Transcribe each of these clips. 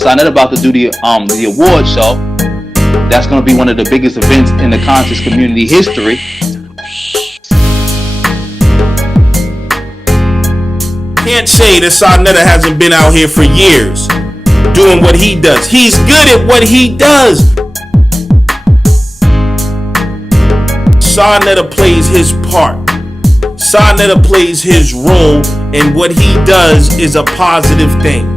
Sonetta about to do the award show. That's going to be one of the biggest events in the conscious community history. Can't say that Sonetta hasn't been out here for years doing what he does. He's good at what he does. Sonetta plays his part. Sonetta plays his role, and what he does is a positive thing.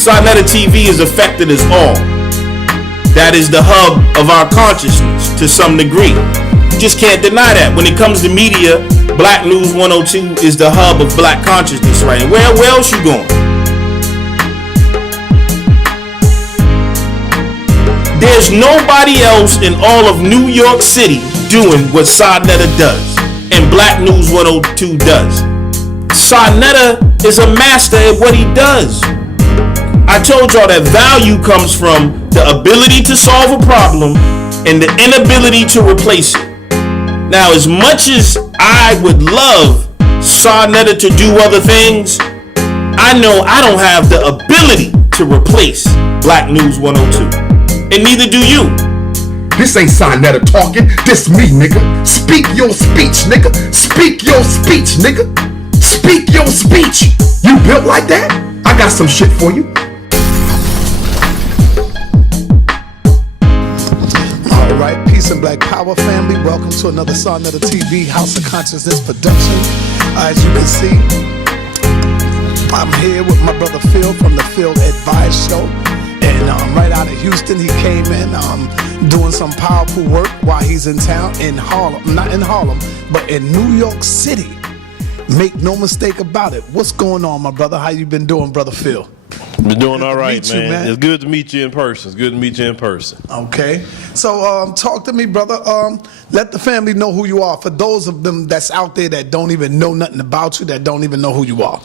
Sonetta TV has affected us all. That is the hub of our consciousness to some degree. You just can't deny that. When it comes to media, Black News 102 is the hub of black consciousness, right? And where else you going? There's nobody else in all of New York City doing what Sonetta does and Black News 102 does. Sonetta is a master at what he does. I told y'all that value comes from the ability to solve a problem and the inability to replace it. Now, as much as I would love Sonetta to do other things, I know I don't have the ability to replace Black News 102. And neither do you. This ain't Sonetta talking, this me, nigga. Speak your speech, nigga. Speak your speech, nigga. Speak your speech. You built like that? I got some shit for you. Alright, peace and black power family. Welcome to another Sonetta TV House of Consciousness production. As you can see, I'm here with my brother Phil from the Field Advice Show. And right out of Houston, he came in doing some powerful work while he's in town in Harlem. Not in Harlem, but in New York City. Make no mistake about it. What's going on, my brother? How you been doing, brother Phil? Been doing all right, man. It's good to meet you in person. It's good to meet you in person. Okay. So talk to me, brother. Let the family know who you are. For those of them that's out there that don't even know nothing about you, that don't even know who you are.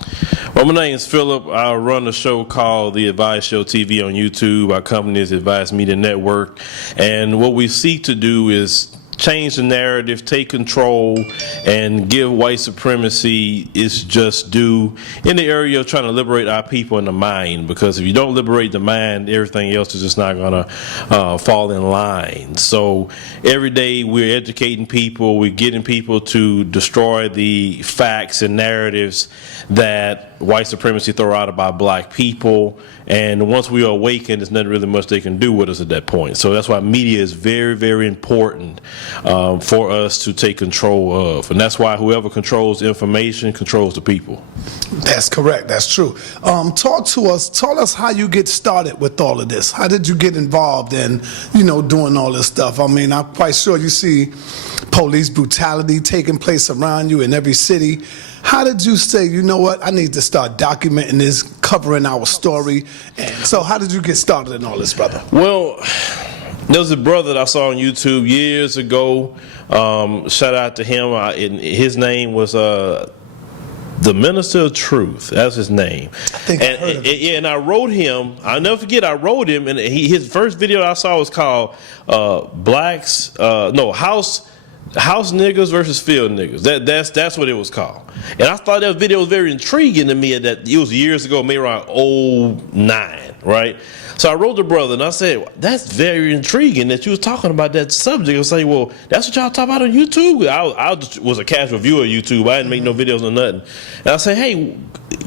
Well, my name is Philip. I run a show called The Advice Show TV on YouTube. Our company is Advice Media Network. And what we seek to do is change the narrative, take control, and give white supremacy its just due in the area of trying to liberate our people in the mind. Because if you don't liberate the mind, everything else is just not going to fall in line. So every day we're educating people, we're getting people to destroy the facts and narratives that white supremacy throw out about black people. And once we awaken, there's not really much they can do with us at that point. So that's why media is very, very important for us to take control of. And that's why whoever controls the information controls the people. That's correct. That's true. Talk to us. Tell us how you get started with all of this. How did you get involved in, doing all this stuff? I mean, I'm quite sure you see police brutality taking place around you in every city. How did you say, you know what, I need to start documenting this, covering our story? And so how did you get started in all this, brother? Well, there was a brother that I saw on YouTube years ago. Shout out to him. His name was the Minister of Truth. That's his name. I think I heard of it. Yeah, and I wrote him. I'll never forget, I wrote him, and his first video I saw was called House Niggas versus Field Niggas. That's what it was called. And I thought that video was very intriguing to me. That it was years ago, maybe around 2009, right? So I wrote the brother and I said, well, that's very intriguing that you was talking about that subject. I was like, well, that's what y'all talk about on YouTube? I was a casual viewer of YouTube. I didn't make no videos or nothing. And I said, hey,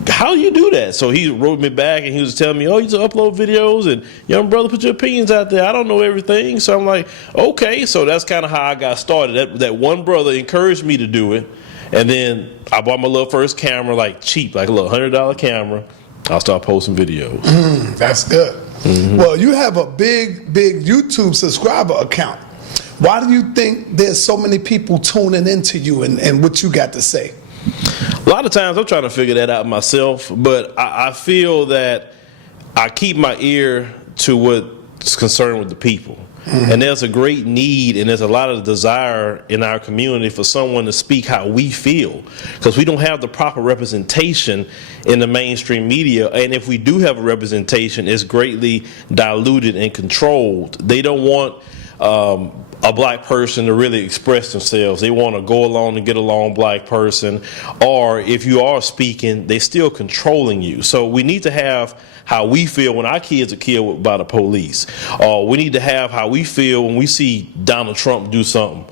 how do you do that? So he wrote me back and he was telling me, oh, you just upload videos and young brother, put your opinions out there. I don't know everything. So I'm like, okay. So that's kind of how I got started. That one brother encouraged me to do it. And then I bought my little first camera, like cheap, like a little $100 camera. I'll start posting videos. That's good. Mm-hmm. Well, you have a big YouTube subscriber account. Why do you think there's so many people tuning into you and what you got to say? A lot of times I'm trying to figure that out myself, but I feel that I keep my ear to what's concerned with the people. Mm-hmm. And there's a great need and there's a lot of desire in our community for someone to speak how we feel, because we don't have the proper representation in the mainstream media. And if we do have a representation, it's greatly diluted and controlled. They don't want a black person to really express themselves. They want to go along and get along black person. Or if you are speaking, they still controlling you. So we need to have how we feel when our kids are killed by the police. We need to have how we feel when we see Donald Trump do something.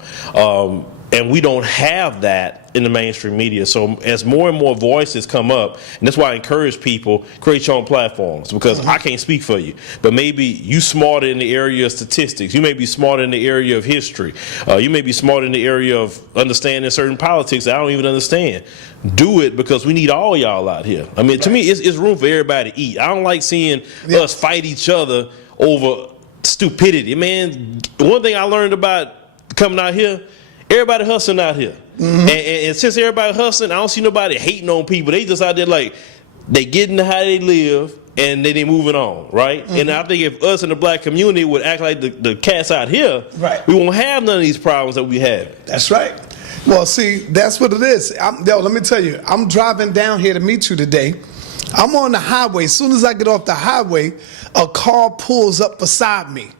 And we don't have that in the mainstream media. So as more and more voices come up, and that's why I encourage people, create your own platforms, because I can't speak for you. But maybe you smarter in the area of statistics. You may be smarter in the area of history. You may be smarter in the area of understanding certain politics that I don't even understand. Do it, because we need all y'all out here. I mean, to me, it's room for everybody to eat. I don't like seeing us fight each other over stupidity. Man, one thing I learned about coming out here, everybody hustling out here. And since everybody hustling, I don't see nobody hating on people. They just out there like, they getting how they live and they moving on, right? And I think if us in the black community would act like the cats out here, we won't have none of these problems that we have. That's right. Well, see, that's what it is. Let me tell you, I'm driving down here to meet you today. I'm on the highway. As soon as I get off the highway, a car pulls up beside me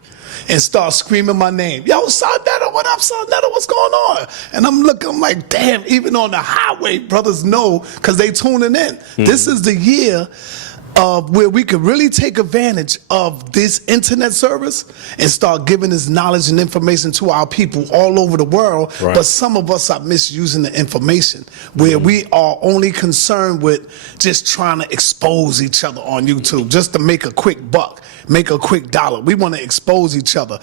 and start screaming my name. Yo, Sarnetta, what up, Sarnetta? What's going on? And I'm looking, I'm like, damn, even on the highway, brothers know, because they tuning in. This is the year of where we could really take advantage of this internet service and start giving this knowledge and information to our people all over the world. But some of us are misusing the information, where we are only concerned with just trying to expose each other on YouTube just to make a quick buck, make a quick dollar. We want to expose each other.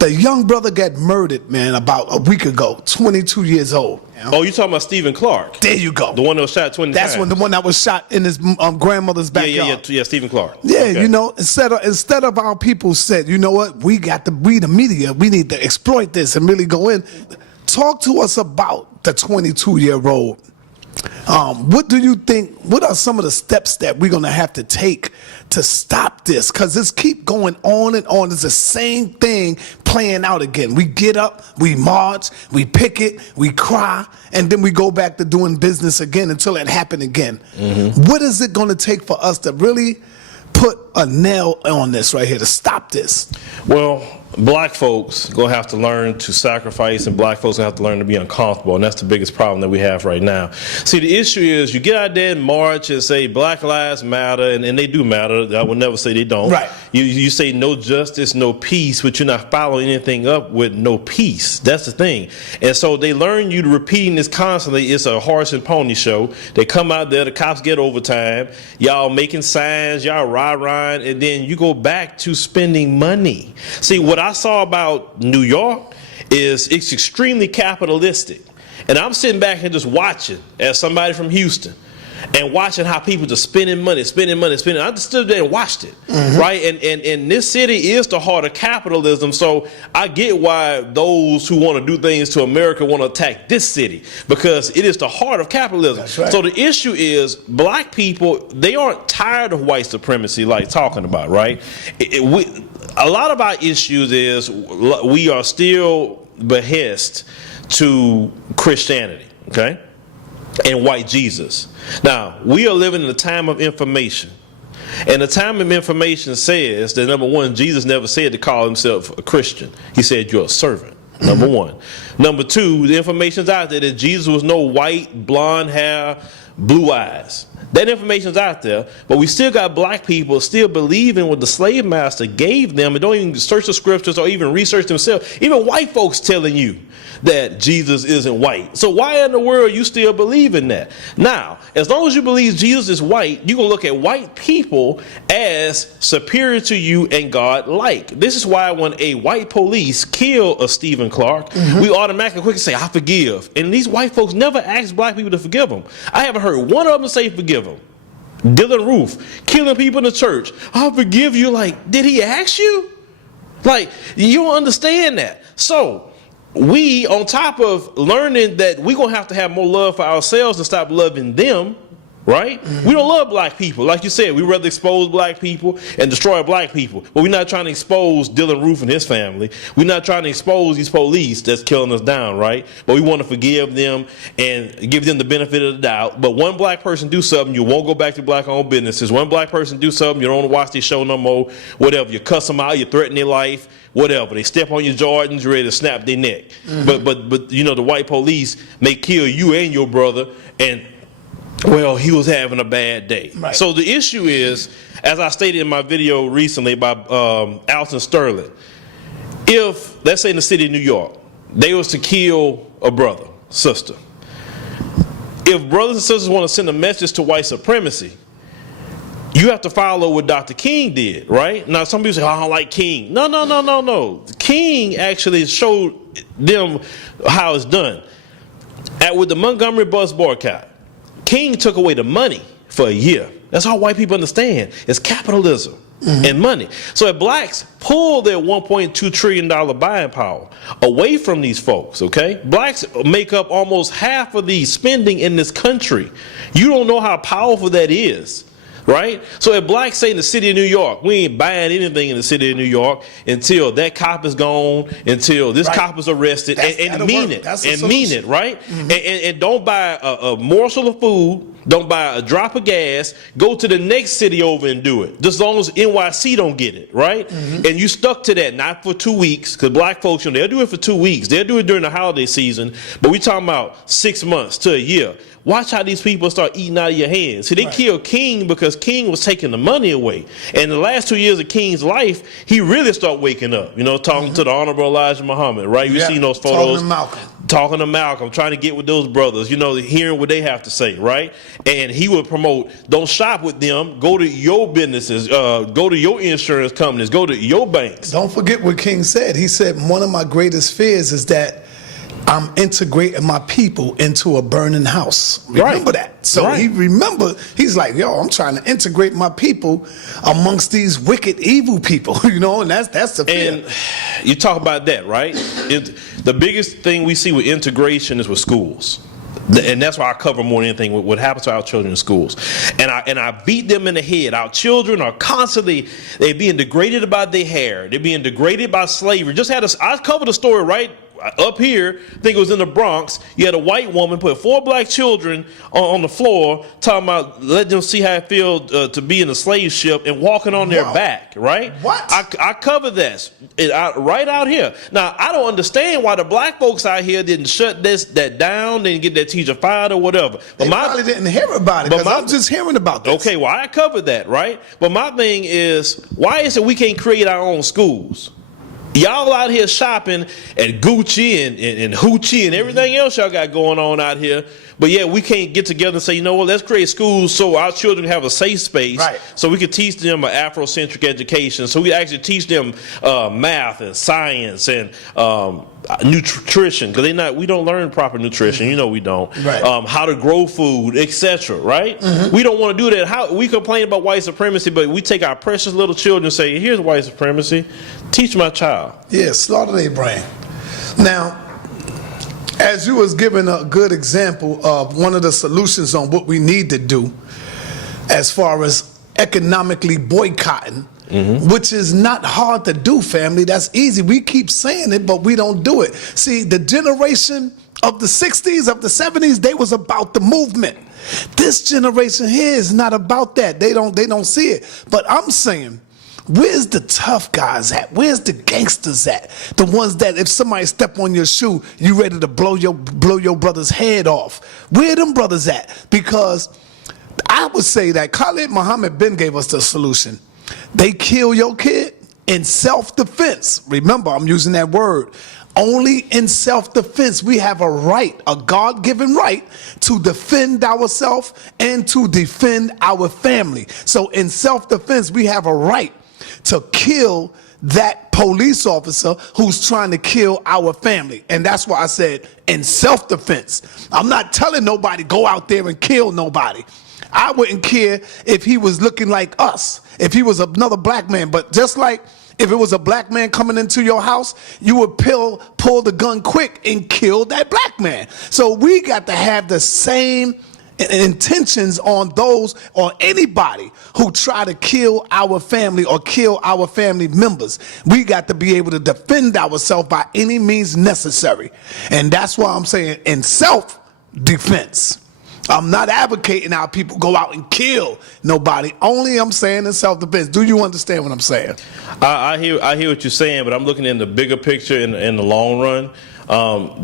The young brother got murdered, man, about a week ago, 22 years old. Oh, you talking about Stephen Clark? There you go. The one that was shot 20 times. That's the one that was shot in his grandmother's backyard. Yeah, Stephen Clark. Yeah, okay. You know, instead of our people said, you know what, we the media, we need to exploit this and really go in. Talk to us about the 22-year-old. What do you think, what are some of the steps that we're going to have to take to stop this? Because this keep going on and on. It's the same thing playing out again. We get up, we march, we picket, we cry, and then we go back to doing business again until it happened again. What is it going to take for us to really put a nail on this right here to stop this? Well, black folks gonna have to learn to sacrifice, and black folks gonna have to learn to be uncomfortable, and that's the biggest problem that we have right now. See, the issue is you get out there and march and say Black Lives Matter, and they do matter. I would never say they don't. Right. You say no justice, no peace, but you're not following anything up with no peace. That's the thing. And so they learn you to repeating this constantly. It's a horse and pony show. They come out there, the cops get overtime, y'all making signs, y'all rah-rahing, and then you go back to spending money. See, what I saw about New York is it's extremely capitalistic. And I'm sitting back and just watching as somebody from Houston and watching how people just spending money. I just stood there and watched it, right? And this city is the heart of capitalism, so I get why those who want to do things to America want to attack this city, because it is the heart of capitalism. That's right. So the issue is black people, they aren't tired of white supremacy like talking about, right? A lot of our issues is we are still behest to Christianity, okay? And white Jesus. Now, we are living in a time of information. And the time of information says that, number one, Jesus never said to call himself a Christian. He said you're a servant, number one. Number two, the information's out there that Jesus was no white, blonde hair, blue eyes. That information's out there, but we still got black people still believing what the slave master gave them and don't even search the scriptures or even research themselves. Even white folks telling you that Jesus isn't white. So why in the world you still believe in that? Now, as long as you believe Jesus is white, you're going to look at white people as superior to you and God-like. This is why when a white police kill a Stephen Clark, we automatically quickly say, I forgive. And these white folks never ask black people to forgive them. I haven't heard one of them say forgive them. Dylan Roof, killing people in the church. I forgive you. Like, did he ask you? Like, you don't understand that. So, we, on top of learning that we're going to have more love for ourselves and stop loving them, right? We don't love black people. Like you said, we rather expose black people and destroy black people. But we're not trying to expose Dylan Roof and his family. We're not trying to expose these police that's killing us down, right? But we want to forgive them and give them the benefit of the doubt. But one black person do something, you won't go back to black-owned businesses. One black person do something, you don't want to watch their show no more, whatever. You cuss them out, you threaten their life, whatever. They step on your Jordans, you're ready to snap their neck. But you know, the white police may kill you and your brother, and well, he was having a bad day. Right. So the issue is, as I stated in my video recently by Alton Sterling, if, let's say in the city of New York, they was to kill a brother, sister, if brothers and sisters want to send a message to white supremacy, you have to follow what Dr. King did, right? Now, some people say, oh, I don't like King. No. King actually showed them how it's done. With the Montgomery bus boycott, King took away the money for a year. That's all white people understand. It's capitalism and money. So if blacks pull their $1.2 trillion buying power away from these folks, okay? Blacks make up almost half of the spending in this country. You don't know how powerful that is. Right? So if blacks say in the city of New York, we ain't buying anything in the city of New York until that cop is gone, until this cop is arrested, and mean it. And mean it, right? And don't buy a morsel of food, don't buy a drop of gas, go to the next city over and do it. Just as long as NYC don't get it, right? And you stuck to that, not for 2 weeks, because black folks, you know, they'll do it for 2 weeks. They'll do it during the holiday season, but we talking about 6 months to a year. Watch how these people start eating out of your hands. See, they killed King because King was taking the money away. And the last 2 years of King's life, he really started waking up, you know, talking to the Honorable Elijah Muhammad, right? You've seen those photos. Talking to Malcolm, trying to get with those brothers, you know, hearing what they have to say, right? And he would promote, don't shop with them, go to your businesses, go to your insurance companies, go to your banks. Don't forget what King said. He said, one of my greatest fears is that I'm integrating my people into a burning house. Remember that. So he he's like, yo, I'm trying to integrate my people amongst these wicked, evil people, you know, and that's the fear. And you talk about that, right? The biggest thing we see with integration is with schools. And that's why I cover more than anything what happens to our children in schools. And I beat them in the head. Our children are constantly, they're being degraded about their hair. They're being degraded by slavery. I covered a story right up here, I think it was in the Bronx. You had a white woman put 4 black children on the floor, talking about let them see how it feels to be in a slave ship and walking on their back, right? What? I covered this right out here. Now, I don't understand why the black folks out here didn't shut that down, didn't get that teacher fired or whatever. But they probably didn't hear about it, because I'm just hearing about this. Okay, well, I covered that, right? But my thing is, why is it we can't create our own schools? Y'all out here shopping at Gucci and Hoochie and everything else y'all got going on out here. But yeah, we can't get together and say, you know what, let's create schools so our children have a safe space. Right. So we can teach them an Afrocentric education. So we actually teach them math and science and nutrition, because we don't learn proper nutrition. You know we don't. Right. How to grow food, etc. Right. We don't want to do that. How we complain about white supremacy, but we take our precious little children and say, here's white supremacy. Teach my child. Yeah, slaughter their brain. Now, as you was giving a good example of one of the solutions on what we need to do as far as economically boycotting, which is not hard to do, family. That's easy. We keep saying it, but we don't do it. See, the generation of the 60s, of the 70s, they was about the movement. This generation here is not about that. They don't see it. But I'm saying, where's the tough guys at? Where's the gangsters at? The ones that if somebody step on your shoe, you ready to blow your brother's head off. Where them brothers at? Because I would say that Khalid Muhammad Ben gave us the solution. They kill your kid in self-defense. Remember, I'm using that word. Only in self-defense. We have a right, a God-given right, to defend ourselves and to defend our family. So in self-defense, we have a right to kill that police officer who's trying to kill our family. And that's why I said in self-defense. I'm not telling nobody go out there and kill nobody. I wouldn't care if he was looking like us, if he was another black man. But just like if it was a black man coming into your house, you would pull the gun quick and kill that black man. So we got to have the same intentions on those or anybody who try to kill our family or kill our family members. We got to be able to defend ourselves by any means necessary. And that's why I'm saying in self-defense. I'm not advocating how people go out and kill nobody. Only I'm saying in self-defense. Do you understand what I'm saying? I hear what you're saying, but I'm looking in the bigger picture in the long run.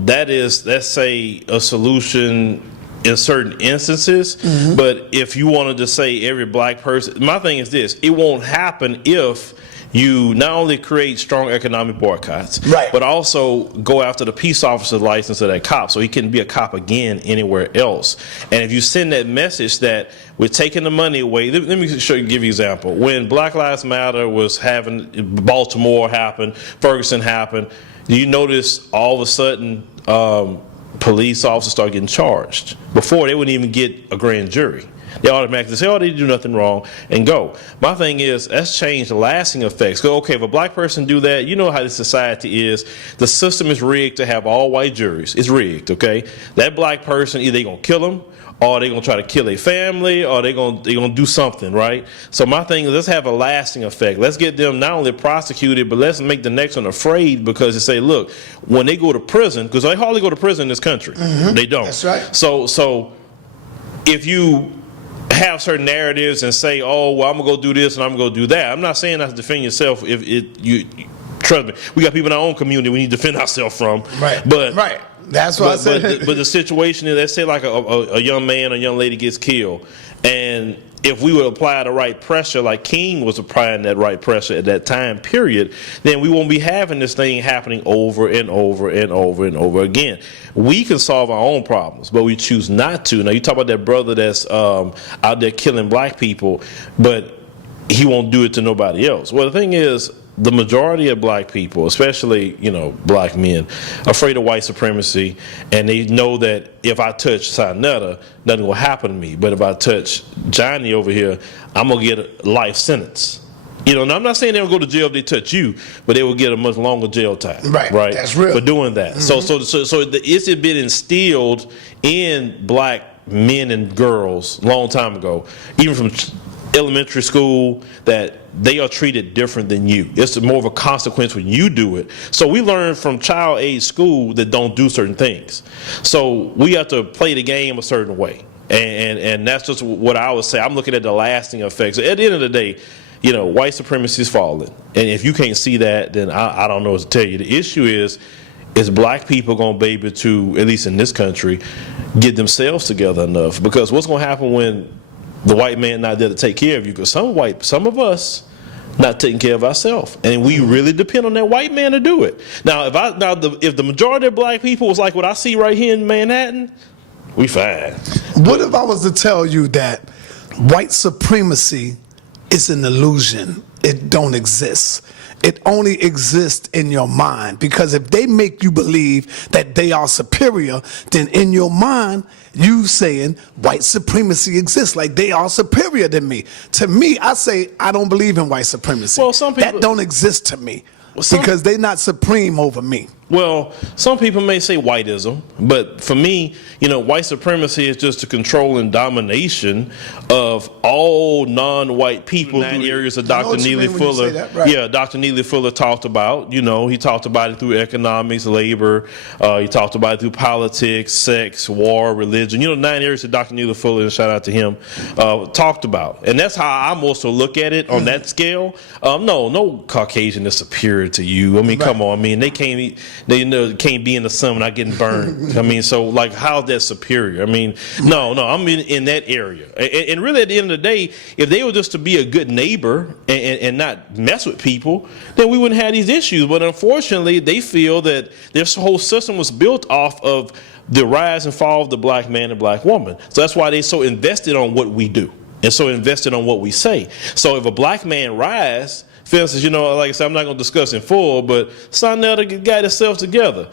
That is, let's say, a solution in certain instances. Mm-hmm. But if you wanted to say every black person, my thing is this: it won't happen if you not only create strong economic boycotts, right, but also go after the peace officer license of that cop so he can be a cop again anywhere else. And if you send that message that we're taking the money away, let me give you an example. When Black Lives Matter was having, Baltimore happened, Ferguson happened, you notice all of a sudden police officers start getting charged. Before, they wouldn't even get a grand jury. They automatically say, oh, they do nothing wrong, and go. My thing is, that's changed the lasting effects. Go, okay, if a black person do that, you know how this society is. The system is rigged to have all white juries. It's rigged, okay? That black person, either they going to kill them, or they're going to try to kill their family, or they're going to do something, right? So my thing is, let's have a lasting effect. Let's get them not only prosecuted, but let's make the next one afraid, because they say, look, when they go to prison, because they hardly go to prison in this country. Mm-hmm. They don't. That's right. So if you have certain narratives and say, oh, well, I'm gonna go do this and I'm gonna go do that. I'm not saying that to defend yourself. If you trust me, we got people in our own community we need to defend ourselves from. Right. But right. That's what I said. But the situation is, let's say like a young man or young lady gets killed, and if we would apply the right pressure, like King was applying that right pressure at that time period, then we won't be having this thing happening over and over and over and over again. We can solve our own problems, but we choose not to. Now, you talk about that brother that's out there killing black people, but he won't do it to nobody else. Well, the thing is, the majority of black people, especially, black men, are afraid of white supremacy, and they know that if I touch Sarnetta, nothing will happen to me. But if I touch Johnny over here, I'm going to get a life sentence. Now I'm not saying they'll go to jail if they touch you, but they will get a much longer jail time. Right. That's real. For doing that. Mm-hmm. So it's been instilled in black men and girls a long time ago, even from elementary school, that they are treated different than you. It's more of a consequence when you do it. So we learn from child age school that don't do certain things. So we have to play the game a certain way. And that's just what I would say. I'm looking at the lasting effects. At the end of the day, white supremacy is falling. And if you can't see that, then I don't know what to tell you. The issue is black people going to be able to, at least in this country, get themselves together enough? Because what's going to happen when the white man not there to take care of you? Because some of us not taking care of ourselves, and we really depend on that white man to do it. Now, if the majority of black people was like what I see right here in Manhattan, we fine. What if I was to tell you that white supremacy is an illusion? It don't exist. It only exists in your mind, because if they make you believe that they are superior, then in your mind, you saying white supremacy exists, like they are superior than me. To me, I say I don't believe in white supremacy. Well, some people, that don't exist to me, because they're not supreme over me. Well, some people may say whiteism, but for me, white supremacy is just the control and domination of all non-white people in areas that Dr. Neely Fuller, Dr. Neely Fuller talked about. He talked about it through economics, labor. He talked about it through politics, sex, war, religion. 9 areas that Dr. Neely Fuller, and shout out to him, talked about. And that's how I'm also look at it on that scale. No Caucasian is superior to you. I mean, come on. I mean, they can't be in the sun without getting burned. I mean, so like, how's that superior? I mean, no, I'm in that area. And really, at the end of the day, if they were just to be a good neighbor and not mess with people, then we wouldn't have these issues. But unfortunately, they feel that this whole system was built off of the rise and fall of the black man and black woman. So that's why they're so invested on what we do and so invested on what we say. So if a black man rise, for instance, like I said, I'm not going to discuss in full, but Sarnetta got itself together.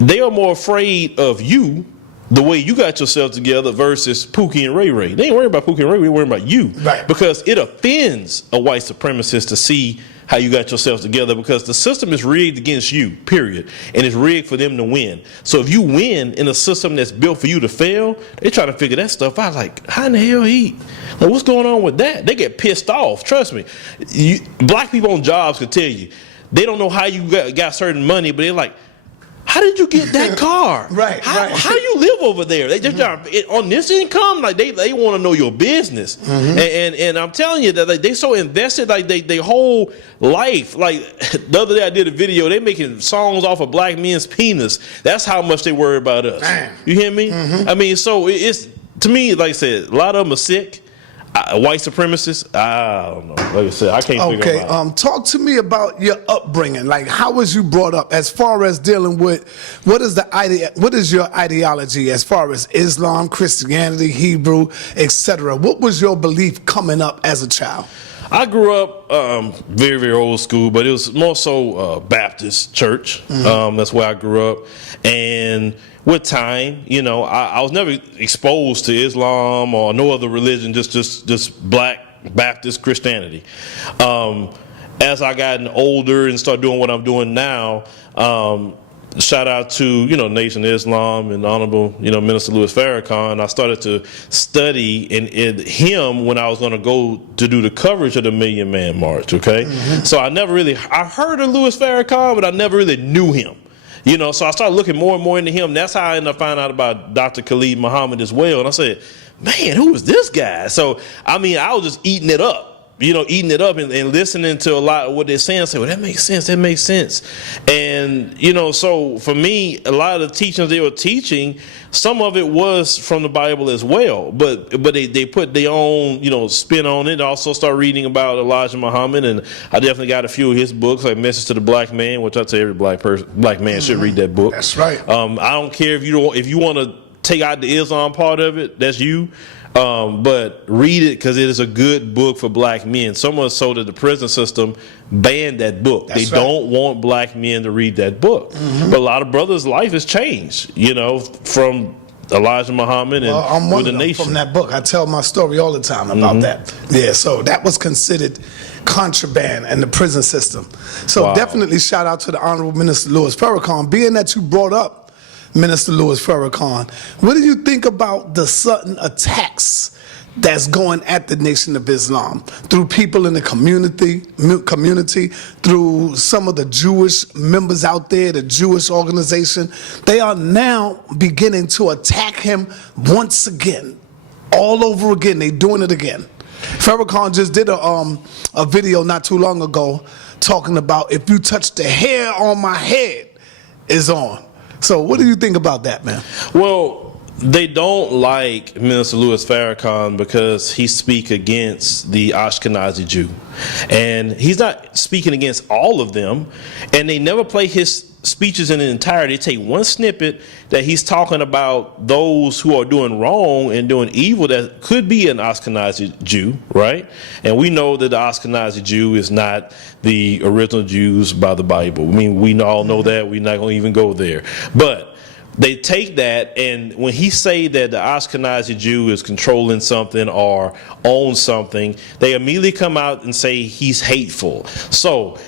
They are more afraid of you the way you got yourself together versus Pookie and Ray Ray. They ain't worried about Pookie and Ray Ray, they worried about you. Right. Because it offends a white supremacist to see how you got yourselves together, because the system is rigged against you, period. And it's rigged for them to win. So if you win in a system that's built for you to fail, they try to figure that stuff out. Like, how in the hell like, what's going on with that? They get pissed off. Trust me. Black people on jobs could tell you, they don't know how you got certain money, but they're like, how did you get that car? Right. How do you live over there? They just on this income, like they want to know your business. And I'm telling you that, like, they so invested, like they whole life. Like the other day I did a video, they making songs off of black men's penis. That's how much they worry about us. Damn. You hear me? I mean, so it's, to me, like I said, a lot of them are sick. White supremacists, I don't know. Like I said, I can't figure it out. Talk to me about your upbringing. Like, how was you brought up as far as dealing with what is your ideology as far as Islam, Christianity, Hebrew, etc.? What was your belief coming up as a child? I grew up very, very old school, but it was more so Baptist church. That's where I grew up. And with time, you know, I was never exposed to Islam or no other religion, just black Baptist Christianity. As I gotten older and started doing what I'm doing now, shout out to, you know, Nation of Islam and Honorable, you know, Minister Louis Farrakhan. I started to study in him when I was going to go to do the coverage of the Million Man March, okay? So I heard of Louis Farrakhan, but I never really knew him. You know, so I started looking more and more into him. That's how I ended up finding out about Dr. Khalid Muhammad as well. And I said, man, who is this guy? So, I mean, I was just eating it up. You know, and listening to a lot of what they're saying. I say, well, that makes sense. And, you know, so for me, a lot of the teachings they were teaching, some of it was from the Bible as well. But they put their own, you know, spin on it. I also started reading about Elijah Muhammad, and I definitely got a few of his books, like Message to the Black Man, which I tell every black man should read that book. That's right. I don't care if you want to take out the Islam part of it, that's you. But read it, because it is a good book for black men. So much so that the prison system banned that book. They don't want black men to read that book. But a lot of brothers' life has changed, you know, from Elijah Muhammad and I'm with the nation. from that book. I tell my story all the time about that. Yeah, so that was considered contraband in the prison system. So definitely shout out to the Honorable Minister Louis Farrakhan. Being that you brought up Minister Louis Farrakhan, what do you think about the sudden attacks that's going at the Nation of Islam through people in the community, through some of the Jewish members out there, the Jewish organization? They are now beginning to attack him once again, all over again. They're doing it again. Farrakhan just did a video not too long ago talking about, if you touch the hair on my head, is on. So what do you think about that, man? Well, they don't like Minister Louis Farrakhan because he speaks against the Ashkenazi Jew. And he's not speaking against all of them. And they never play his speeches in entirety. They take one snippet that he's talking about those who are doing wrong and doing evil that could be an Ashkenazi Jew, right? And we know that the Ashkenazi Jew is not the original Jews by the Bible. I mean, we all know that. We're not going to even go there. But they take that, and when he say that the Ashkenazi Jew is controlling something or owns something, they immediately come out and say he's hateful. So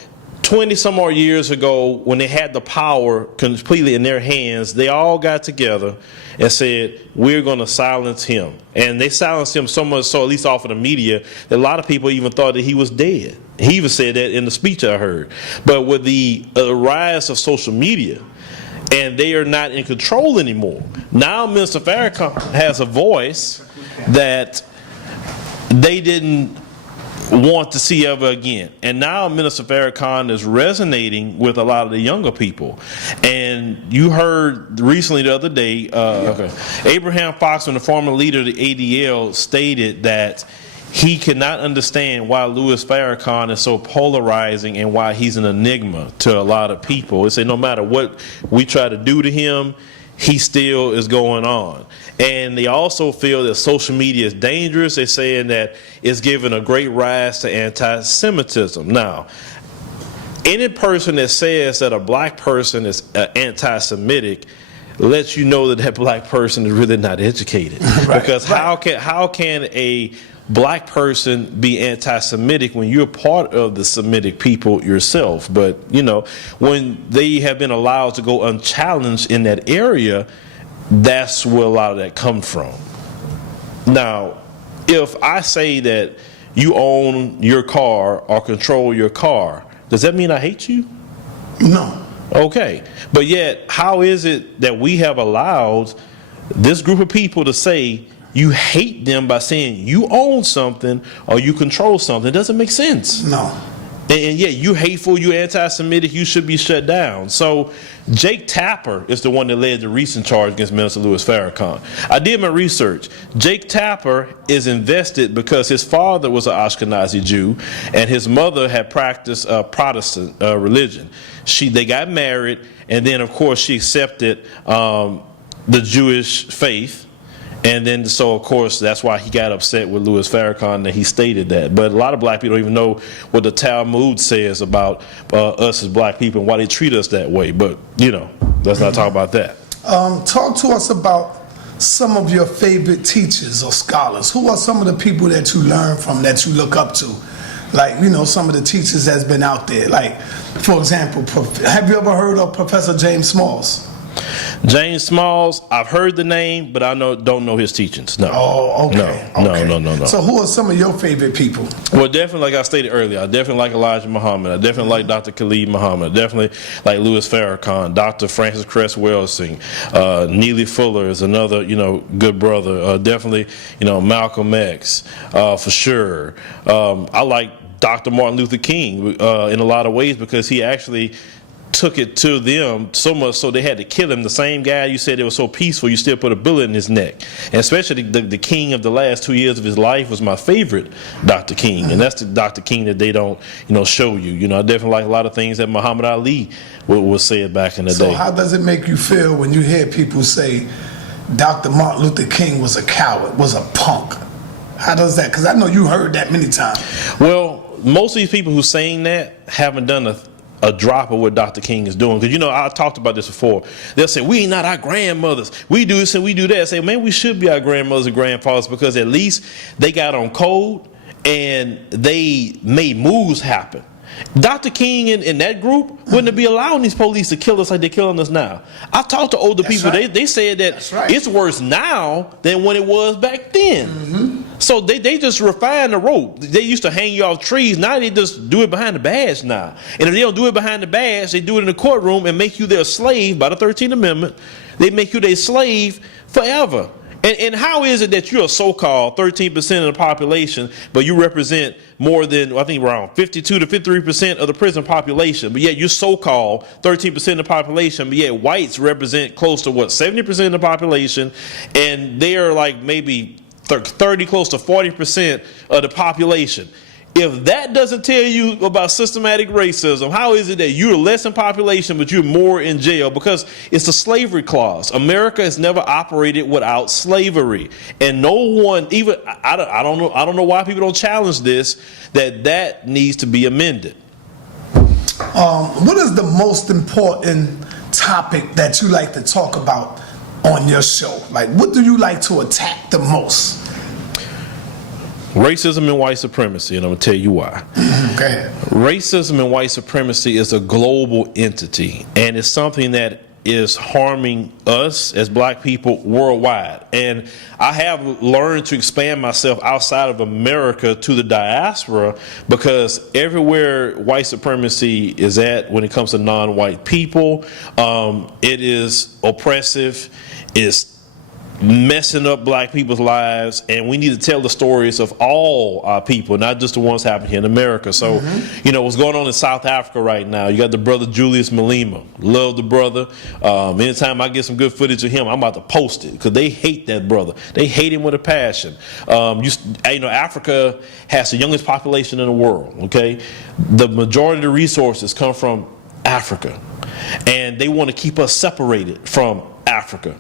20 some more years ago, when they had the power completely in their hands, they all got together and said, we're going to silence him. And they silenced him so much so, at least off of the media, that a lot of people even thought that he was dead. He even said that in the speech I heard. But with the rise of social media, and they are not in control anymore. Now Minister Farrakhan has a voice that they didn't want to see ever again. And now Minister Farrakhan is resonating with a lot of the younger people. And you heard recently the other day, Abraham Foxman, the former leader of the ADL, stated that he cannot understand why Louis Farrakhan is so polarizing and why he's an enigma to a lot of people. They say no matter what we try to do to him, he still is going on. And they also feel that social media is dangerous. They're saying that it's given a great rise to anti-Semitism. Now, any person that says that a black person is anti-Semitic, lets you know that black person is really not educated. Right, because how can a black person be anti-Semitic when you're part of the Semitic people yourself? But when they have been allowed to go unchallenged in that area, that's where a lot of that comes from. Now, if I say that you own your car or control your car, does that mean I hate you? No. Okay. But yet, how is it that we have allowed this group of people to say you hate them by saying you own something or you control something? It doesn't make sense. No. And yet you hateful, you anti-Semitic, you should be shut down. So Jake Tapper is the one that led the recent charge against Minister Louis Farrakhan. I did my research. Jake Tapper is invested because his father was an Ashkenazi Jew and his mother had practiced Protestant religion. They got married, and then of course she accepted the Jewish faith. And then, so of course, that's why he got upset with Louis Farrakhan that he stated that. But a lot of black people don't even know what the Talmud says about us as black people and why they treat us that way. But, let's not talk about that. Talk to us about some of your favorite teachers or scholars. Who are some of the people that you learn from, that you look up to? Like, some of the teachers that's been out there. Like, for example, have you ever heard of Professor James Smalls? James Smalls, I've heard the name, but I don't know his teachings. No. Oh, okay. No. So who are some of your favorite people? Well, definitely, like I stated earlier, I definitely like Elijah Muhammad. I definitely like Dr. Khalid Muhammad. I definitely like Louis Farrakhan, Dr. Francis Cress Welsing, Neely Fuller is another, good brother. Definitely, Malcolm X, for sure. I like Dr. Martin Luther King in a lot of ways because he actually took it to them so much so they had to kill him. The same guy you said it was so peaceful, you still put a bullet in his neck. And especially the king of the last 2 years of his life was my favorite Dr. King. And that's the Dr. King that they don't, show you. I definitely like a lot of things that Muhammad Ali would say back in the day. So how does it make you feel when you hear people say Dr. Martin Luther King was a coward, was a punk? How does that? Because I know you heard that many times. Well, most of these people who saying that haven't done a drop of what Dr. King is doing. Because, I talked about this before. They'll say, we ain't not our grandmothers. We do this and we do that. I say, man, we should be our grandmothers and grandfathers because at least they got on code and they made moves happen. Dr. King and that group wouldn't be allowing these police to kill us like they're killing us now. I've talked to older people. Right. They said that it's worse now than when it was back then. Mm-hmm. So they just refine the rope. They used to hang you off trees. Now they just do it behind the badge now. And if they don't do it behind the badge, they do it in the courtroom and make you their slave by the 13th Amendment. They make you their slave forever. And how is it that you're a so-called 13% of the population, but you represent more than, I think, around 52 to 53% of the prison population, but yet you're so-called 13% of the population, but yet whites represent close to, 70% of the population, and they're like maybe 30, close to 40% of the population. If that doesn't tell you about systematic racism, how is it that you're less in population but you're more in jail? Because it's a slavery clause. America has never operated without slavery, and no one, even I don't know why people don't challenge this. That needs to be amended. What is the most important topic that you like to talk about on your show? Like, what do you like to attack the most? Racism and white supremacy, and I'm going to tell you why. Okay. Racism and white supremacy is a global entity, and it's something that is harming us as black people worldwide. And I have learned to expand myself outside of America to the diaspora, because everywhere white supremacy is at when it comes to non-white people, it is oppressive, it's messing up black people's lives, and we need to tell the stories of all our people, not just the ones happening here in America. So, what's going on in South Africa right now, you got the brother Julius Malema. Love the brother. Anytime I get some good footage of him, I'm about to post it, because they hate that brother. They hate him with a passion. Africa has the youngest population in the world, okay? The majority of the resources come from Africa, and they want to keep us separated from Africa.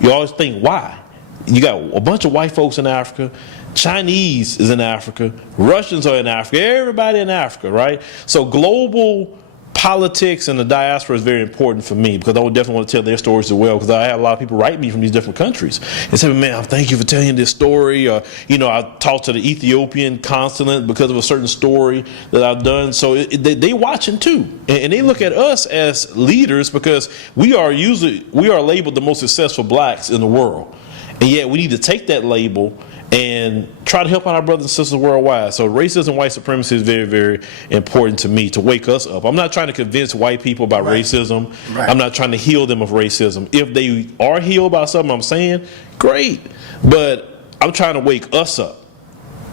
You always think, why? You got a bunch of white folks in Africa, Chinese is in Africa, Russians are in Africa, everybody in Africa, right? So global politics and the diaspora is very important for me because I would definitely want to tell their stories as well, because I have a lot of people write me from these different countries and say, man, thank you for telling this story. Or, I talked to the Ethiopian consulate because of a certain story that I've done. So they watching too. And they look at us as leaders because we are labeled the most successful blacks in the world. And yet we need to take that label and try to help out our brothers and sisters worldwide. So racism, white supremacy is very, very important to me, to wake us up. I'm not trying to convince white people about racism. Right. I'm not trying to heal them of racism. If they are healed by something I'm saying, great. But I'm trying to wake us up.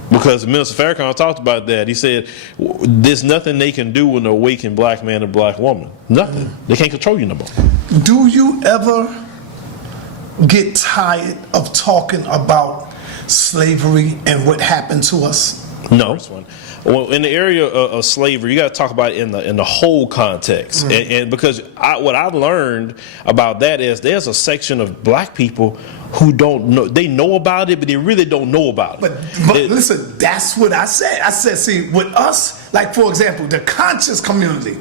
Because Minister Farrakhan talked about that. He said, there's nothing they can do with an awakened black man or black woman. Nothing. Mm-hmm. They can't control you no more. Do you ever get tired of talking about slavery and what happened to us? No. Well, in the area of slavery, you got to talk about it in the whole context. Mm-hmm. And because what I've learned about that is there's a section of black people who don't know. They know about it, but they really don't know about it. But listen, that's what I said. I said, see, with us, like, for example, the conscious community,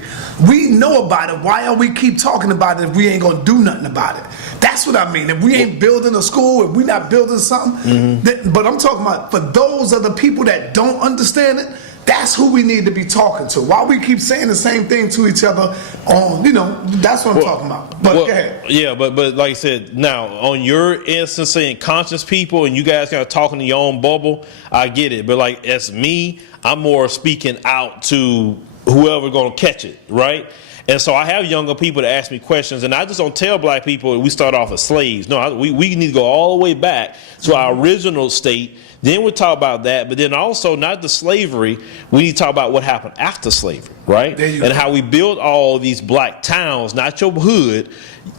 we know about it. Why are we keep talking about it if we ain't going to do nothing about it? That's what I mean. If we ain't building a school, if we not building something, but I'm talking about for those of the people that don't understand it, that's who we need to be talking to. While we keep saying the same thing to each other, that's what I'm talking about. But go ahead. Yeah, but like I said, now on your instance, saying conscious people and you guys kind of talking in your own bubble, I get it. But like as me, I'm more speaking out to whoever gonna catch it, right? And so I have younger people that ask me questions, and I just don't tell black people we start off as slaves. No, we need to go all the way back to our original state. Then we'll talk about that, but then also not the slavery. We need to talk about what happened after slavery, right? And how we built all these black towns, not your hood,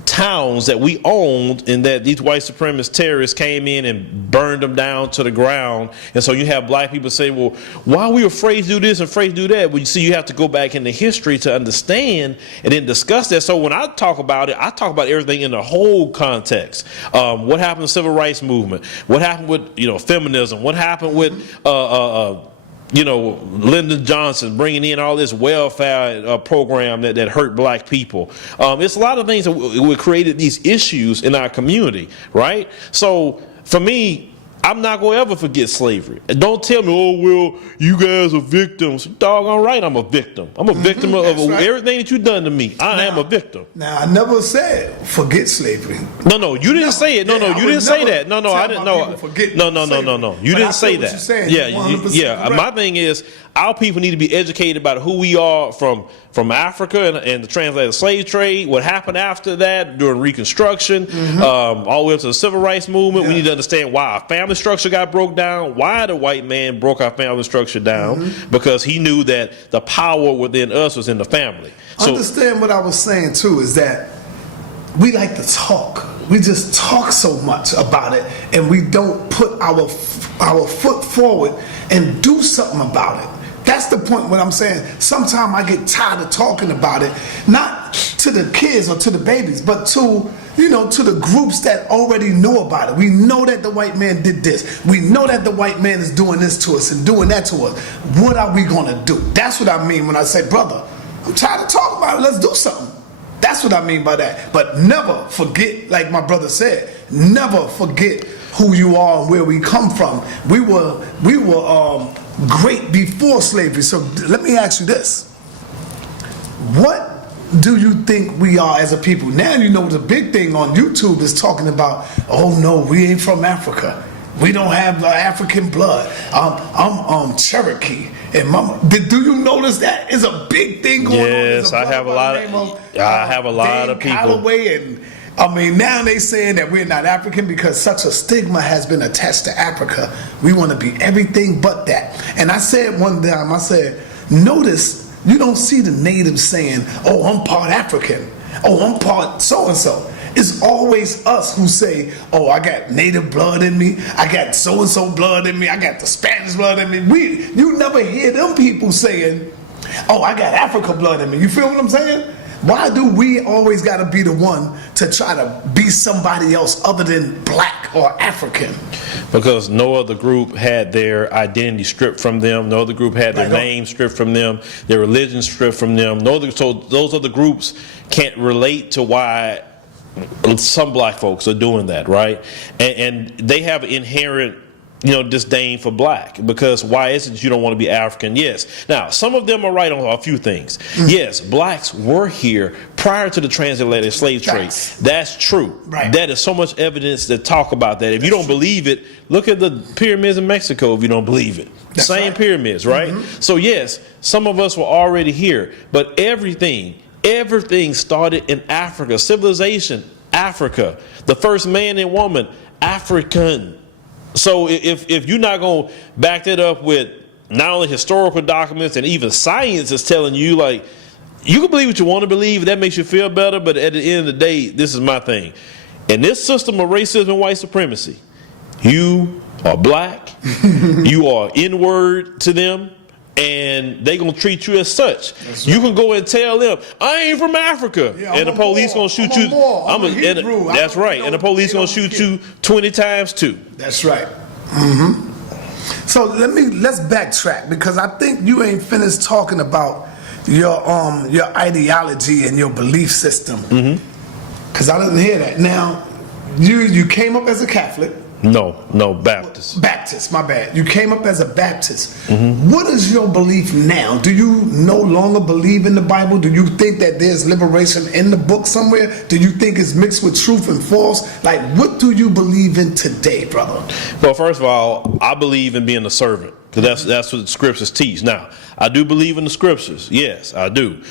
towns that we owned, and that these white supremacist terrorists came in and burned them down to the ground. And so you have black people say, well, why are we afraid to do this and afraid to do that? Well, you see, you have to go back into history to understand and then discuss that. So when I talk about it, I talk about everything in the whole context. What happened to the civil rights movement? What happened with feminism? What happened with Lyndon Johnson bringing in all this welfare program that hurt black people? It's a lot of things that created these issues in our community, right? So for me, I'm not going to ever forget slavery. And don't tell me, oh, well, you guys are victims. Doggone right, I'm a victim. I'm a victim of everything that you've done to me. I am a victim. Now, I never said forget slavery. No, you didn't say it. No, you didn't say that. No, I didn't know. No. You didn't say that. Yeah. My thing is, our people need to be educated about who we are from Africa and the transatlantic slave trade, what happened after that during Reconstruction, all the way up to the civil rights movement. We need to understand why our family structure got broke down, why the white man broke our family structure down, because he knew that the power within us was in the family. So, understand what I was saying too is that we like to talk. We just talk so much about it, and we don't put our foot forward and do something about it. That's the point what I'm saying. Sometimes I get tired of talking about it, not to the kids or to the babies, but to the groups that already know about it. We know that the white man did this. We know that the white man is doing this to us and doing that to us. What are we gonna do? That's what I mean when I say, brother, I'm tired of talking about it. Let's do something. That's what I mean by that. But never forget, like my brother said, never forget who you are and where we come from. We were great before slavery. So let me ask you this. What do you think we are as a people? Now you know the big thing on YouTube is talking about, oh no, we ain't from Africa. We don't have African blood. I'm Cherokee. And mama, do you notice that is a big thing going on? Yes, I have a lot of people. Calloway and I mean, now they saying that we're not African because such a stigma has been attached to Africa. We want to be everything but that. And I said one time, I said, notice you don't see the natives saying, oh, I'm part African. Oh, I'm part so-and-so. It's always us who say, oh, I got native blood in me. I got so-and-so blood in me. I got the Spanish blood in me. You never hear them people saying, oh, I got Africa blood in me. You feel what I'm saying? Why do we always got to be the one to try to be somebody else other than black or African? Because no other group had their identity stripped from them. No other group had their Right. name stripped from them, their religion stripped from them. So those other groups can't relate to why some black folks are doing that, right? And they have inherent, disdain for black, because why is it you don't want to be African? Yes. Now, some of them are right on a few things. Yes, blacks were here prior to the transatlantic slave trade. That's true. Right. That is so much evidence to talk about that. If you don't believe it, look at the pyramids in Mexico if you don't believe it. That's Same right. pyramids, right? So yes, some of us were already here, but everything started in Africa. Civilization, Africa. The first man and woman, African. So if you're not going to back that up with not only historical documents and even science is telling you, like, you can believe what you want to believe, that makes you feel better, but at the end of the day, this is my thing. In this system of racism and white supremacy, you are black, you are N-word to them, and they gonna treat you as such. That's You right. can go and tell them, I ain't from Africa, Yeah, and the I'm a police Moor. gonna shoot I'm a you. Moor. I'm a Hebrew. That's right, and the police gonna shoot you 20 times too. That's right. So let's backtrack, because I think you ain't finished talking about your ideology and your belief system. Because I didn't hear that. Now, you came up as a Catholic. No, Baptist. Baptist, my bad. You came up as a Baptist. What is your belief now? Do you no longer believe in the Bible? Do you think that there's liberation in the book somewhere? Do you think it's mixed with truth and false? Like, what do you believe in today, brother? Well, first of all, I believe in being a servant, because that's what the scriptures teach. Now, I do believe in the scriptures. Yes, I do.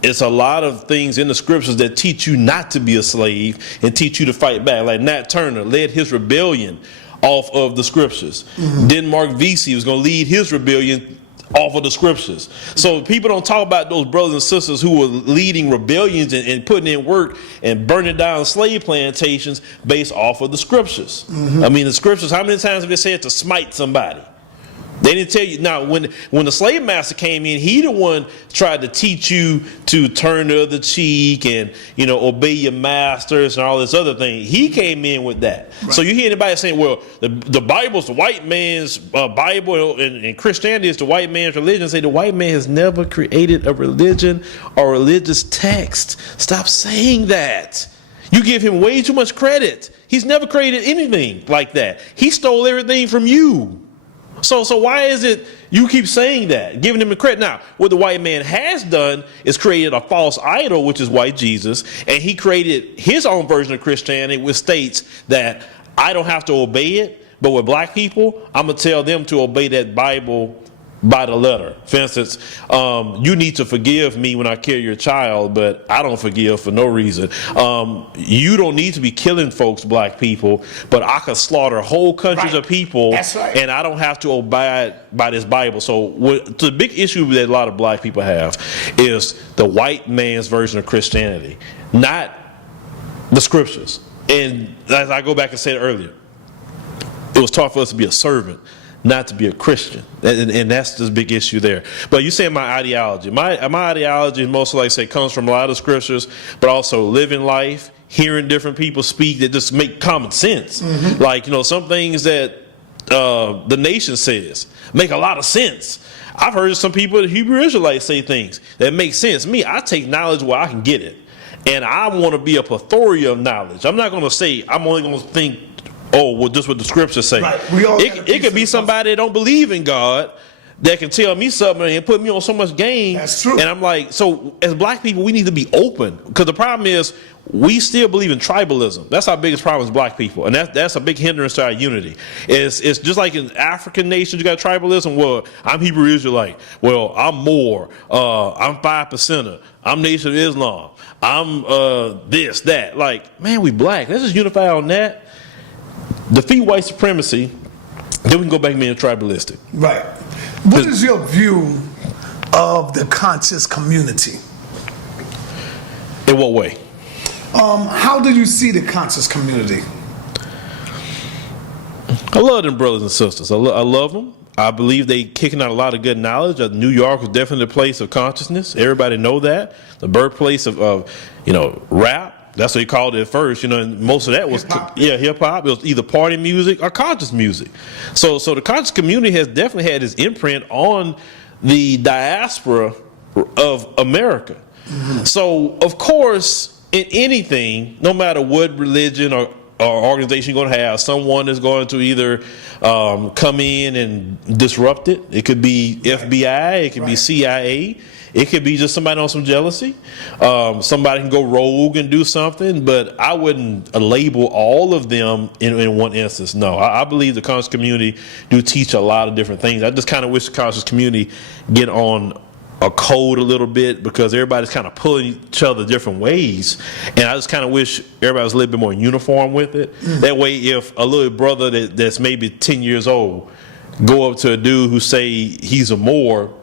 It's a lot of things in the scriptures that teach you not to be a slave and teach you to fight back. Like Nat Turner led his rebellion off of the scriptures. Then Mark Vesey was going to lead his rebellion off of the scriptures. So people don't talk about those brothers and sisters who were leading rebellions and putting in work and burning down slave plantations based off of the scriptures. I mean, the scriptures, how many times have they said to smite somebody? They didn't tell you. Now, when the slave master came in, he the one tried to teach you to turn the other cheek and, obey your masters and all this other thing. He came in with that. Right. So you hear anybody saying, well, the Bible's the white man's Bible and Christianity is the white man's religion. Say the white man has never created a religion or religious text. Stop saying that. You give him way too much credit. He's never created anything like that. He stole everything from you. So why is it you keep saying that, giving him the credit? Now, what the white man has done is created a false idol, which is white Jesus, and he created his own version of Christianity, which states that I don't have to obey it, but with black people, I'm going to tell them to obey that Bible by the letter. For instance, you need to forgive me when I kill your child, but I don't forgive for no reason. You don't need to be killing folks, black people, but I could slaughter whole countries of people. That's right. And I don't have to abide by this Bible. So the big issue that a lot of black people have is the white man's version of Christianity, not the scriptures. And as I go back and said earlier, it was taught for us to be a servant, not to be a Christian, and that's the big issue there. But you say my ideology. My ideology, most like I say, comes from a lot of scriptures, but also living life, hearing different people speak that just make common sense. Like some things that the nation says make a lot of sense. I've heard some people, Hebrew Israelites, say things that make sense. Me, I take knowledge where I can get it, and I want to be a plethora of knowledge. I'm not going to say I'm only going to think, oh, well, just what the scriptures say. Right. It could be somebody that don't believe in God that can tell me something and put me on so much game. That's true. And I'm like, so as black people, we need to be open, because the problem is we still believe in tribalism. That's our biggest problem as black people, and that's a big hindrance to our unity. It's just like in African nations, you got tribalism. Well, I'm Hebrew Israelite. Well, I'm Moor. I'm 5%er. I'm Nation of Islam. I'm this, that. Like, man, we black. Let's just unify on that. Defeat white supremacy, then we can go back and be tribalistic. Right. What is your view of the conscious community? In what way? How do you see the conscious community? I love them brothers and sisters. I love them. I believe they kicking out a lot of good knowledge. New York was definitely the place of consciousness. Everybody know that. The birthplace of rap. That's what they called it at first, and most of that was hip hop. It was either party music or conscious music. So the conscious community has definitely had its imprint on the diaspora of America. Mm-hmm. So of course, in anything, no matter what religion or organization you're going to have, someone is going to either come in and disrupt it. It could be FBI, it could be CIA. It could be just somebody on some jealousy. Somebody can go rogue and do something, but I wouldn't label all of them in one instance. No, I believe the conscious community do teach a lot of different things. I just kind of wish the conscious community get on a code a little bit, because everybody's kind of pulling each other different ways, and I just kind of wish everybody was a little bit more uniform with it. Mm-hmm. That way, if a little brother that's maybe 10 years old go up to a dude who say he's a Moor,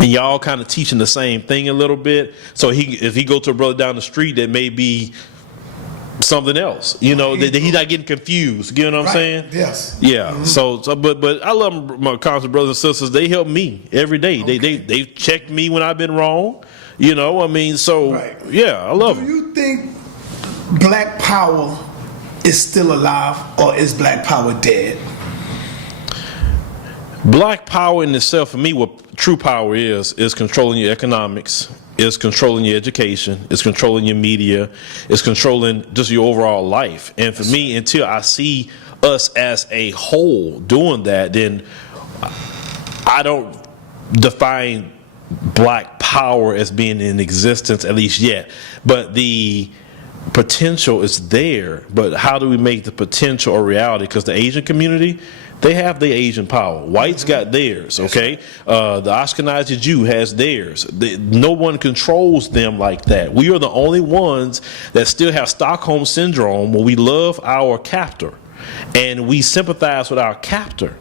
and y'all kind of teaching the same thing a little bit. So if he go to a brother down the street that may be something else, that he's not getting confused. You know what I'm saying? Yes. Yeah. Mm-hmm. But I love my conscious brothers and sisters. They help me every day. Okay. They've checked me when I've been wrong. Yeah, I love them. Do you think Black Power is still alive, or is Black Power dead? Black power in itself, for me, what true power is controlling your economics, is controlling your education, is controlling your media, is controlling just your overall life. And for me, until I see us as a whole doing that, then I don't define Black power as being in existence, at least yet. But the potential is there. But how do we make the potential a reality? Because the Asian community, they have the Asian power. Whites got theirs, okay? The Ashkenazi Jew has theirs. No one controls them like that. We are the only ones that still have Stockholm Syndrome, where we love our captor and we sympathize with our captor.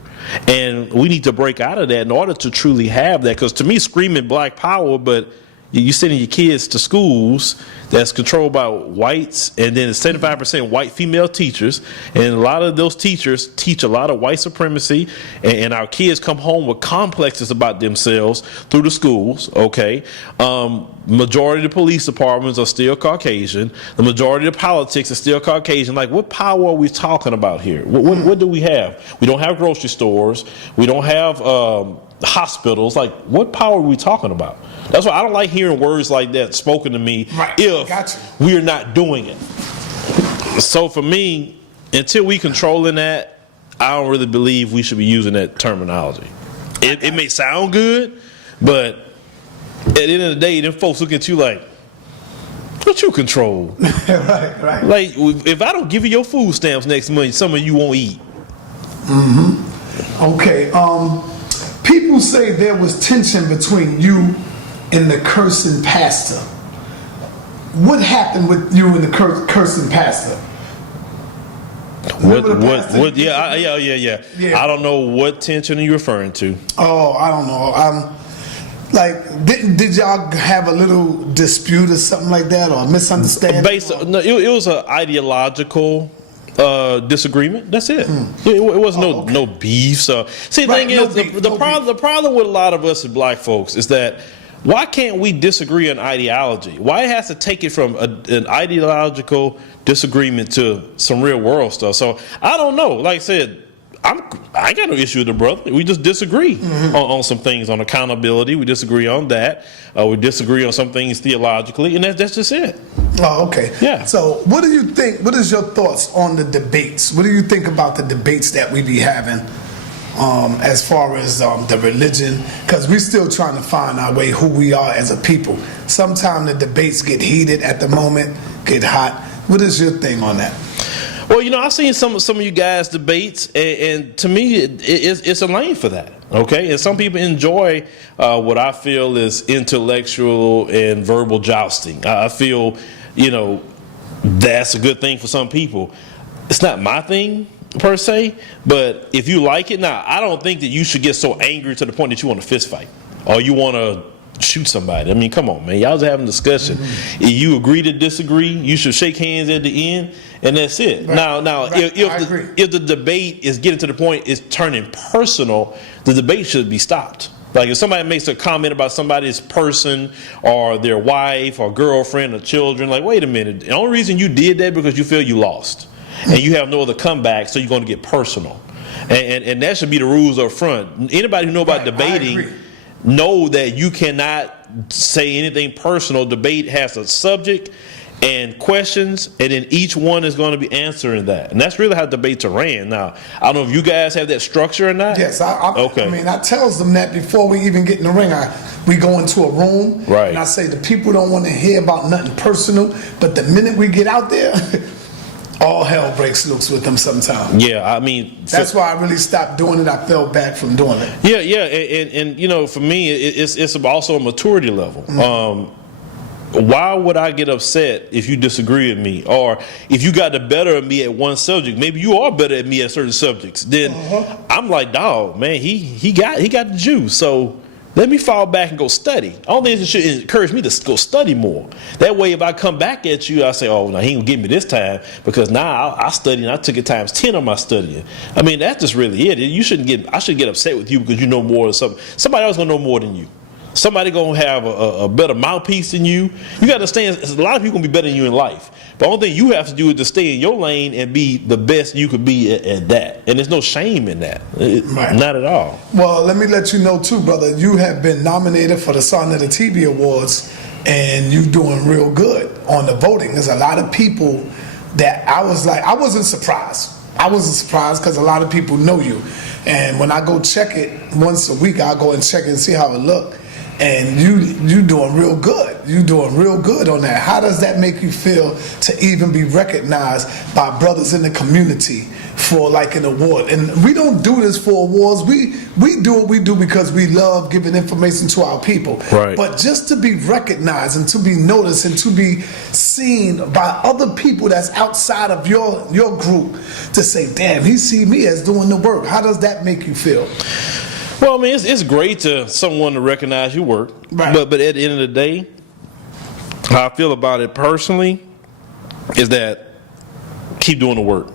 And we need to break out of that in order to truly have that. Because to me, screaming Black power, but you're sending your kids to schools that's controlled by whites, and then it's 75% white female teachers, and a lot of those teachers teach a lot of white supremacy, and our kids come home with complexes about themselves through the schools, okay? Majority of the police departments are still Caucasian. The majority of the politics is still Caucasian. Like, what power are we talking about here? What do we have? We don't have grocery stores. We don't have hospitals. Like, what power are we talking about? That's why I don't like hearing words like that spoken to me if we are not doing it. So for me, until we controlling that, I don't really believe we should be using that terminology. It may sound good, but at the end of the day, them folks look at you like, what you control? Right. Like, if I don't give you your food stamps next month, some of you won't eat. Mm-hmm. Okay. People say there was tension between you and the cursing pastor. What happened with you and the cursing pastor? What? Yeah. I don't know what tension are you referring to. Oh, I don't know. Did y'all have a little dispute or something like that, or a misunderstanding? It was an ideological disagreement. That's it. It was no beef. So see, the thing is, the problem with a lot of us as Black folks is that, why can't we disagree on ideology? Why it has to take it from an ideological disagreement to some real world stuff? So I don't know. Like I said, I got no issue with the brother. We just disagree on some things, on accountability. We disagree on that. We disagree on some things theologically, and that's just it. Oh, okay. Yeah. So what do you think? What is your thoughts on the debates? What do you think about the debates that we be having? As far as the religion, because we're still trying to find our way, who we are as a people. Sometimes the debates get heated at the moment, get hot. What is your thing on that? Well, I've seen some of you guys debates, and to me, it's a lane for that. Okay, and some people enjoy what I feel is intellectual and verbal jousting. I feel, that's a good thing for some people. It's not my thing per se, but if you like it, now I don't think that you should get so angry to the point that you want to fist fight or you want to shoot somebody. I mean, come on, man. Y'all was having a discussion. If you agree to disagree, you should shake hands at the end, and that's it. Right. Now, Right. if the debate is getting to the point it's turning personal, the debate should be stopped. Like if somebody makes a comment about somebody's person or their wife or girlfriend or children, like, wait a minute. The only reason you did that because you feel you lost and you have no other comeback, so you're going to get personal. And that should be the rules up front. Anybody who know about debating know that you cannot say anything personal. Debate has a subject and questions, and then each one is going to be answering that. And that's really how debates are ran. Now, I don't know if you guys have that structure or not. Yes, okay. I mean, I tells them that before we even get in the ring. We go into a room, right, and I say the people don't want to hear about nothing personal, but the minute we get out there, all hell breaks loose with them sometimes. Yeah, I mean, that's why I really stopped doing it. I fell back from doing it. Yeah, and you know, for me, it's also a maturity level. Why would I get upset if you disagree with me, or if you got the better of me at one subject? Maybe you are better at me at certain subjects. Then I'm like, dog, man, he got the juice. So let me fall back and go study. I don't think it should encourage me to go study more. That way, if I come back at you, I say, oh, no, he ain't gonna get me this time because now I studied and I took it times 10 on my studying. I mean, that's just really it. I shouldn't get upset with you because you know more than something. Somebody else gonna know more than you. Somebody gonna have a better mouthpiece than you. You gotta understand, a lot of people gonna be better than you in life. The only thing you have to do is to stay in your lane and be the best you could be at that. And there's no shame in that. Right. Not at all. Well, let me let you know too, brother. You have been nominated for the Sarnetta TV Awards, and you doing real good on the voting. There's a lot of people that I wasn't surprised. I wasn't surprised because a lot of people know you. And when I go check it once a week, I'll go and check it and see how it looked. And you doing real good. You doing real good on that. How does that make you feel to even be recognized by brothers in the community for like an award? And we don't do this for awards. We do what we do because we love giving information to our people. Right. But just to be recognized and to be noticed and to be seen by other people that's outside of your group to say, damn, he see me as doing the work. How does that make you feel? Well, I mean, it's great to someone to recognize your work, right. But at the end of the day, how I feel about it personally is that keep doing the work.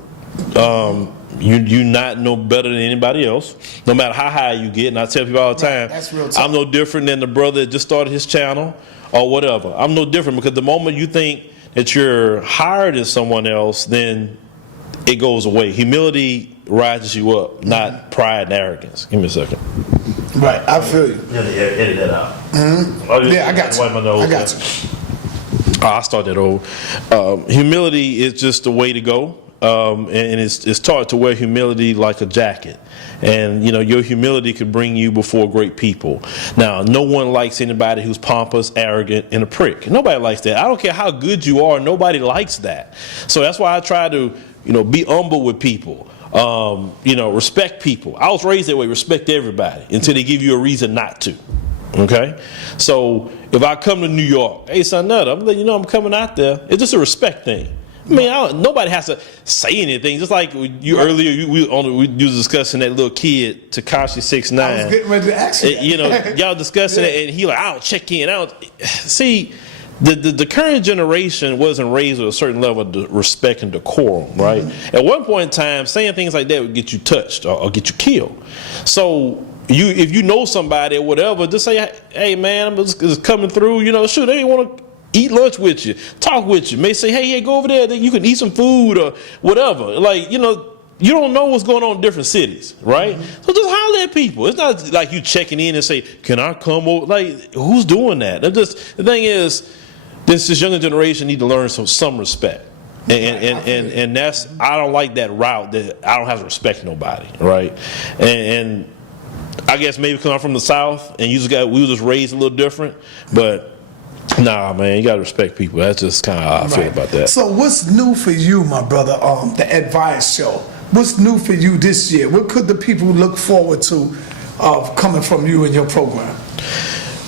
You not no better than anybody else, no matter how high you get. And I tell people all the time, that's real tough. I'm no different than the brother that just started his channel or whatever. I'm no different because the moment you think that you're higher than someone else, then it goes away. Humility rises you up, not pride and arrogance. Give me a second. Right, I feel you. You have to edit that out. Yeah, I got you. I got you. I'll start that over. Humility is just the way to go. And it's taught to wear humility like a jacket. And, you know, your humility could bring you before great people. Now, no one likes anybody who's pompous, arrogant, and a prick. Nobody likes that. I don't care how good you are. Nobody likes that. So that's why I try to, you know, be humble with people. You know, respect people. I was raised that way. Respect everybody until they give you a reason not to. Okay? So if I come to New York, hey, Sarnetta, I'm letting you know I'm coming out there. It's just a respect thing. I mean, nobody has to say anything. Just like you earlier, we was discussing that little kid, Tekashi 6ix9ine. I was getting ready to ask you. You know, y'all discussing it, and he like, I don't check in. See, the current generation wasn't raised with a certain level of respect and decorum, right? Mm-hmm. At one point in time, saying things like that would get you touched or get you killed. So if you know somebody or whatever, just say, hey man, I'm just coming through. You know, shoot, they want to eat lunch with you, talk with you. May say, hey, go over there. You can eat some food or whatever. Like, you know, you don't know what's going on in different cities, right? Mm-hmm. So just holler at people. It's not like you checking in and say, can I come over? Like, who's doing that? The thing is, this younger generation need to learn some respect. And that's, I don't like that route that I don't have to respect nobody, right? And I guess maybe because I'm from the South and we were just raised a little different, but nah, man, you gotta respect people. That's just kind of how I feel about that. So what's new for you, my brother, the Advice Show? What's new for you this year? What could the people look forward to coming from you and your program?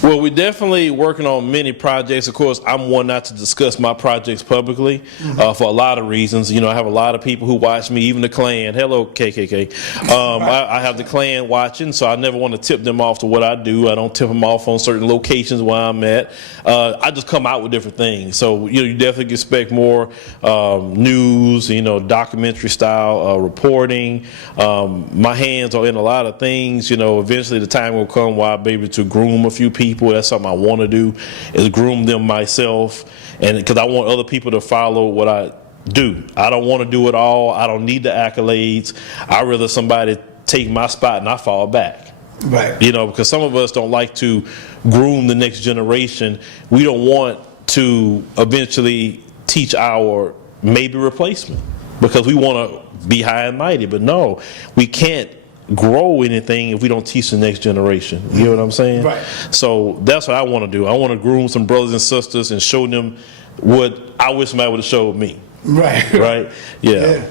Well, we're definitely working on many projects. Of course, I'm one not to discuss my projects publicly for a lot of reasons. You know, I have a lot of people who watch me, even the Klan. Hello, KKK. I have the Klan watching, so I never want to tip them off to what I do. I don't tip them off on certain locations where I'm at. I just come out with different things. So, you know, you definitely can expect more news, you know, documentary style reporting. My hands are in a lot of things. You know, eventually the time will come where I'll be able to groom a few people. That's something I want to do, is groom them myself, and because I want other people to follow what I do. I don't want to do it all. I don't need the accolades. I'd rather somebody take my spot and I fall back. Right. You know, because some of us don't like to groom the next generation. We don't want to eventually teach our maybe replacement because we want to be high and mighty. But no, we can't grow anything if we don't teach the next generation. You know what I'm saying? Right. So that's what I want to do. I want to groom some brothers and sisters and show them what I wish somebody would have showed me. Right. Right? Yeah.